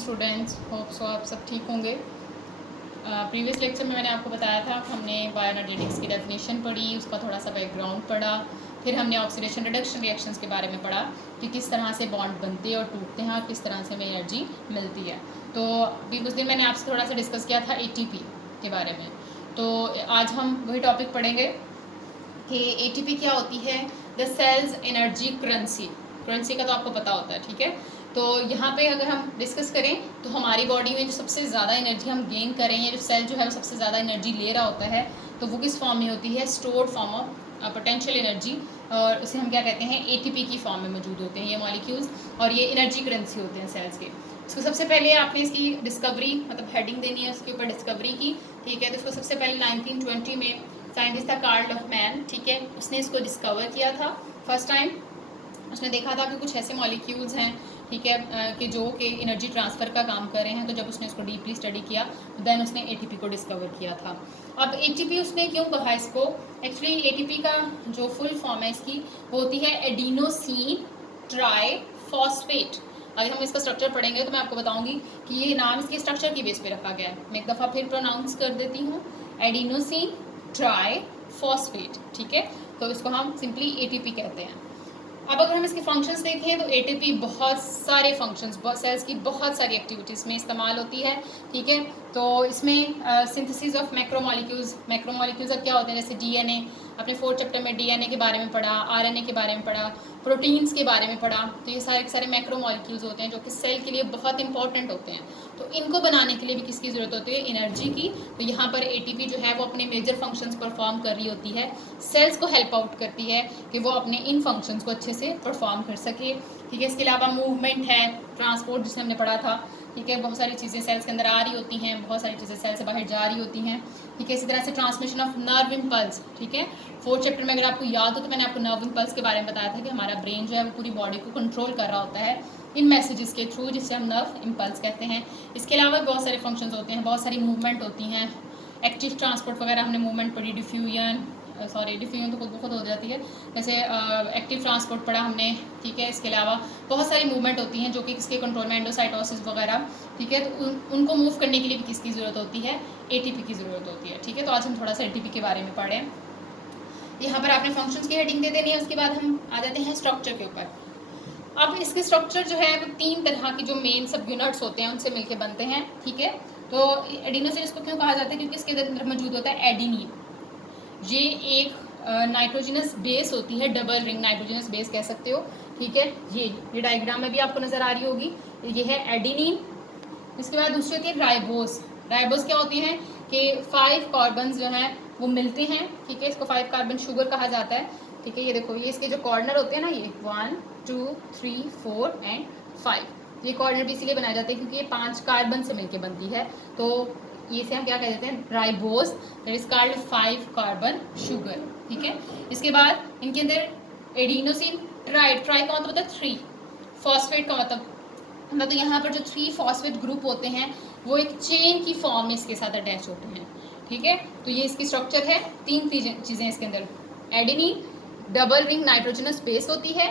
Students, hope so आप सब ठीक होंगे। प्रीवियस लेक्चर में मैंने आपको बताया था कि हमने बायोएनर्जेटिक्स की डेफिनेशन पढ़ी, उसका थोड़ा सा बैकग्राउंड पढ़ा, फिर हमने ऑक्सीडेशन रिडक्शन रिएक्शंस के बारे में पढ़ा कि किस तरह से बॉन्ड बनते हैं और टूटते हैं और किस तरह से हमें एनर्जी मिलती है। तो अभी उस दिन मैंने आपसे थोड़ा सा डिस्कस किया था ATP के बारे में। तो आज हम वही टॉपिक पढ़ेंगे कि ATP क्या होती है, the cell's energy currency. Currency का तो आपको पता होता है, ठीक है। तो यहाँ पे अगर हम डिस्कस करें तो हमारी बॉडी में जो सबसे ज़्यादा एनर्जी हम गेन करें या जो सेल जो है वो सबसे ज़्यादा एनर्जी ले रहा होता है, तो वो किस फॉर्म में होती है? Stored form of potential energy, और उसे हम क्या कहते हैं? ATP की फॉर्म में मौजूद होते हैं ये मॉलिक्यूल्स, और ये एनर्जी करेंसी होते हैं सेल्स के। इसको सबसे पहले आपने इसकी डिस्कवरी, मतलब हेडिंग देनी है उसके ऊपर, डिस्कवरी की, ठीक है। तो इसको सबसे पहले 1920 में साइंटिस्ट था कार्ल हॉफमैन, ठीक है, उसने इसको डिस्कवर किया था फर्स्ट टाइम। उसने देखा था कि कुछ ऐसे मॉलिक्यूल्स हैं, ठीक है, कि जो कि एनर्जी ट्रांसफ़र का काम कर रहे हैं। तो जब उसने इसको डीपली स्टडी किया तो देन उसने ATP को डिस्कवर किया था। अब ATP उसने क्यों कहा इसको? एक्चुअली ATP का जो फुल फॉर्म है इसकी, वो होती है एडिनोसिन ट्राइफॉस्फेट। अगर हम इसका स्ट्रक्चर पढ़ेंगे तो मैं आपको बताऊंगी कि ये नाम इसके स्ट्रक्चर की बेस पे रखा गया है। मैं एक दफ़ा फिर प्रोनाउंस कर देती हूँ, एडिनोसिन ट्राइफॉस्फेट, ठीक है। तो इसको हम सिंपली ATP कहते हैं। अब अगर हम इसके फंक्शंस देखें तो ATP बहुत सारे फंक्शंस, सेल्स की बहुत सारी एक्टिविटीज़ में इस्तेमाल होती है, ठीक है। तो इसमें सिंथेसिस ऑफ मैक्रोमॉलिक्यूल्स, मैक्रोमॉलिक्यूल्स अब क्या होते हैं? जैसे DNA, अपने 4th चैप्टर में DNA के बारे में पढ़ा, RNA के बारे में पढ़ा, प्रोटीन्स के बारे में पढ़ा। तो ये सारे के सारे मैक्रोमॉलिक्यूल्स होते हैं जो कि सेल के लिए बहुत इंपॉर्टेंट होते हैं। तो इनको बनाने के लिए भी किसकी ज़रूरत होती है? एनर्जी की। तो यहाँ पर ATP जो है वो अपने मेजर फंक्शंस परफॉर्म कर रही होती है, सेल्स को हेल्प आउट करती है कि वो अपने इन फंक्शंस को अच्छे से परफॉर्म कर सके, ठीक है। इसके अलावा मूवमेंट है, ट्रांसपोर्ट जिसे हमने पढ़ा था, ठीक है। बहुत सारी चीज़ें सेल्स के अंदर आ रही होती हैं, बहुत सारी चीज़ें सेल से बाहर जा रही होती हैं, ठीक है। इसी तरह से ट्रांसमिशन ऑफ नर्व इम्पल्स, ठीक है। 4th चैप्टर में अगर आपको याद हो तो मैंने आपको नर्व इम्पल्स के बारे में बताया था कि हमारा ब्रेन जो है वो पूरी बॉडी को कंट्रोल कर रहा होता है इन मैसेजेस के थ्रू, जिससे हम नर्व इम्पल्स कहते हैं। इसके अलावा बहुत सारे फंक्शंस होते हैं, बहुत सारी मूवमेंट होती हैं, एक्टिव ट्रांसपोर्ट वगैरह हमने मूवमेंट पढ़ी, डिफ्यूजन तो खुद हो जाती है, जैसे एक्टिव ट्रांसपोर्ट पढ़ा हमने, ठीक है। इसके अलावा बहुत सारी मूवमेंट होती हैं जो कि किसके कंट्रोल में, एंडोसाइटोसिस वगैरह, ठीक है। तो उनको मूव करने के लिए भी किसकी ज़रूरत होती है? ATP की ज़रूरत होती है, ठीक है। तो आज हम थोड़ा सा ATP के बारे में पढ़ें। यहाँ पर आपने फंक्शंस की हेडिंग दे देनी है। उसके बाद हम आ जाते हैं स्ट्रक्चर के ऊपर। अब इसके स्ट्रक्चर जो है वो 3 तरह की जो मेन सब यूनिट्स होते हैं उनसे मिलके बनते हैं, ठीक है। तो एडिनोसिन इसको क्यों कहा जाता है? क्योंकि इसके अंदर मौजूद होता है एडिनिन। ये एक नाइट्रोजनस बेस होती है, डबल रिंग नाइट्रोजनस बेस कह सकते हो, ठीक है। ये डायग्राम में भी आपको नज़र आ रही होगी, ये है एडिनिन। इसके बाद दूसरी होती है राइबोस। राइबोस क्या होती हैं कि 5 कार्बन जो हैं वो मिलते हैं, ठीक है। इसको 5 कार्बन शुगर कहा जाता है, ठीक है। ये देखो, ये इसके जो कॉर्नर होते हैं ना, ये 1 2 3 4 एंड 5, ये कॉर्नर भी इसीलिए बनाए जाते हैं क्योंकि ये 5 कार्बन से मिलकर बनती है। तो ये से हम क्या कह देते हैं? Ribose, that is called 5 carbon sugar, ठीक है। इसके बाद इनके अंदर एडिनोसिन ट्राई का मतलब होता है 3, फॉस्फेट का मतलब तो यहाँ पर जो 3 फॉस्फेट ग्रुप होते हैं वो एक चेन की फॉर्म में इसके साथ अटैच होते हैं, ठीक है। तो ये इसकी स्ट्रक्चर है। 3 चीज़ें इसके अंदर, adenine double ring nitrogenous base होती है,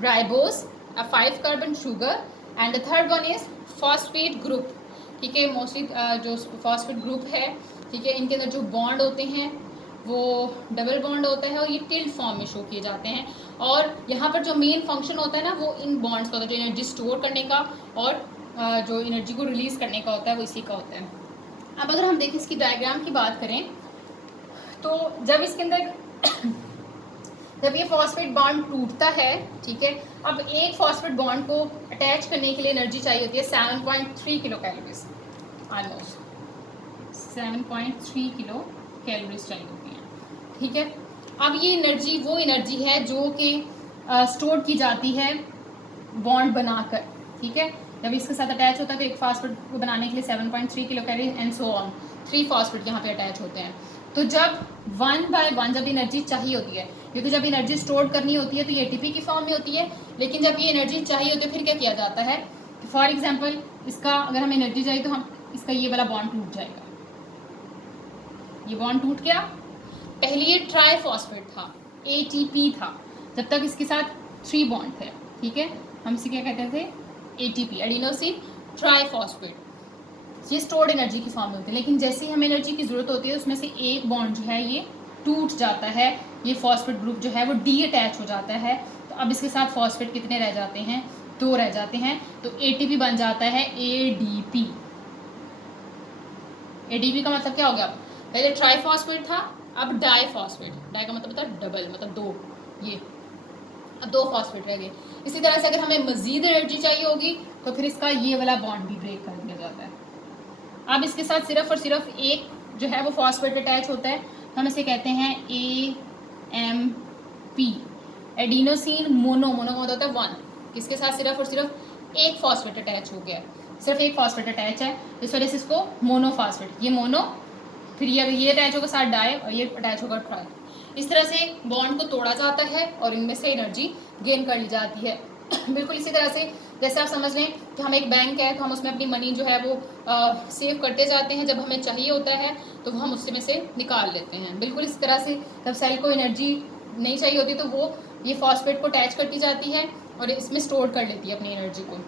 ribose a 5 carbon sugar, and the third one is phosphate group, ठीक है। मोस्टली जो फॉस्फेट ग्रुप है, ठीक है, इनके अंदर जो बॉन्ड होते हैं वो डबल बॉन्ड होता है और ये टिल्ड फॉर्म में शो किए जाते हैं। और यहाँ पर जो मेन फंक्शन होता है ना वो इन बॉन्ड्स का होता है, जो एनर्जी स्टोर करने का और जो एनर्जी को रिलीज़ करने का होता है वो इसी का होता है। अब अगर हम देखें इसकी डायग्राम की बात करें तो जब इसके अंदर जब ये फॉस्फेट बॉन्ड टूटता है, ठीक है, अब एक फॉस्फेट बॉन्ड को अटैच करने के लिए एनर्जी चाहिए होती है 7.3 kilo calories, almost 7.3 kilo calories चाहिए होती हैं, ठीक है। अब ये एनर्जी वो एनर्जी है जो कि स्टोर की जाती है बॉन्ड बनाकर, ठीक है। जब इसके साथ अटैच होता है तो एक फॉस्फेट को बनाने के लिए 7.3 kilo calorie and so on 3 phosphate यहाँ पे अटैच होते हैं। तो जब 1 बाय 1 जब एनर्जी चाहिए होती है, क्योंकि जब एनर्जी स्टोर करनी होती है तो ये ATP की फॉर्म में होती है, लेकिन जब ये एनर्जी चाहिए होती है फिर क्या किया जाता है? फॉर एग्जाम्पल इसका अगर हमें एनर्जी चाहिए तो हम इसका ये वाला बॉन्ड टूट जाएगा, ये बॉन्ड टूट गया। पहले ये ट्राइफॉस्फेट था, ATP था, जब तक इसके साथ 3 बॉन्ड थे, ठीक है। हम इसे क्या कहते थे? ATP, adenosine triphosphate. ये स्टोर्ड एनर्जी की फॉर्म में होती है, लेकिन जैसे ही हमें एनर्जी की ज़रूरत होती है उसमें से एक बॉन्ड जो है ये टूट जाता है, ये फॉस्फेट ग्रुप जो है वो डी अटैच हो जाता है। तो अब इसके साथ फॉस्फेट कितने रह जाते हैं, 2 रह जाते हैं। तो एटीपी बन जाता है एडीपी। एडीपी का मतलब क्या हो गया, पहले ट्राईफॉस्फेट था, अब डाईफॉस्फेट। डाई का मतलब होता है डबल, मतलब 2, ये अब 2 फॉस्फेट रह गए। इसी तरह से अगर हमें मजीद एनर्जी चाहिए होगी तो फिर इसका ये वाला बॉन्ड भी ब्रेक कर दिया जाता है। अब इसके साथ सिर्फ और सिर्फ एक जो है वो फॉस्फेट अटैच होता है, हम इसे कहते हैं AMP, एडिनोसिन मोनो। मोनो का मतलब होता है 1। इसके साथ सिर्फ और सिर्फ एक फॉस्फेट अटैच हो गया, सिर्फ एक फॉस्फेट अटैच है, इस वजह से इसको मोनोफॉस्फेट, ये मोनो, फिर ये अटैच होगा साथ डाई और ये अटैच होगा ट्राई। इस तरह से बॉन्ड को तोड़ा जाता है और इनमें से एनर्जी गेन कर ली जाती है। बिल्कुल इसी तरह से जैसे आप समझ लें कि हम एक बैंक है तो हम उसमें अपनी मनी जो है वो सेव करते जाते हैं, जब हमें चाहिए होता है तो हम उससे में से निकाल लेते हैं। बिल्कुल इस तरह से जब सेल को एनर्जी नहीं चाहिए होती तो वो ये फॉस्फेट को अटैच करती जाती है और इसमें स्टोर कर लेती है अपनी एनर्जी को।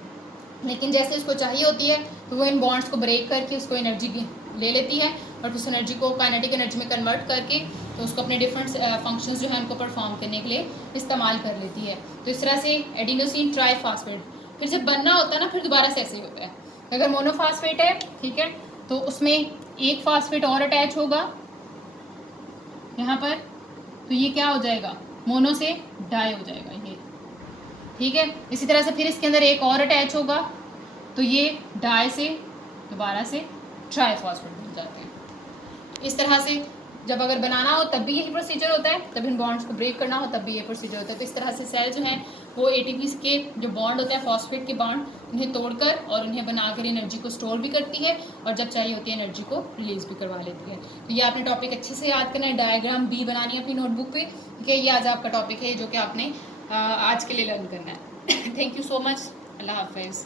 लेकिन जैसे उसको चाहिए होती है तो वो इन बॉन्ड्स को ब्रेक करके उसको एनर्जी ले लेती है और उस एनर्जी को काइनेटिक एनर्जी में कन्वर्ट करके तो उसको अपने डिफरेंट फंक्शंस जो है उनको परफॉर्म करने के लिए इस्तेमाल कर लेती है। तो इस तरह से एडिनोसिन ट्राईफॉस्फेट फिर जब बनना होता है ना, फिर दोबारा से ऐसे ही होता है। अगर मोनोफॉस्फेट है, ठीक है, तो उसमें एक फॉस्फेट और अटैच होगा यहाँ पर, तो ये क्या हो जाएगा, मोनो से डाई हो जाएगा ये, ठीक है। इसी तरह से फिर इसके अंदर एक और अटैच होगा तो ये डाई से दोबारा से ट्राईफॉस्फेट बन जाते हैं। इस तरह से जब अगर बनाना हो तब भी यही प्रोसीजर होता है, तब इन बॉन्ड्स को ब्रेक करना हो तब भी ये प्रोसीजर होता है। तो इस तरह से सेल जो है वो एटीपी के जो बॉन्ड होते हैं फॉस्फेट के बॉन्ड, उन्हें तोड़कर और उन्हें बनाकर एनर्जी को स्टोर भी करती है और जब चाहिए होती है एनर्जी को रिलीज भी करवा लेती है। तो ये आपने टॉपिक अच्छे से याद करना है, डायग्राम बी बनानी है अपनी नोटबुक पे, ठीक है। ये आज आपका टॉपिक है जो कि आपने आज के लिए लर्न करना है। थैंक यू सो मच, अल्लाह हाफिज़।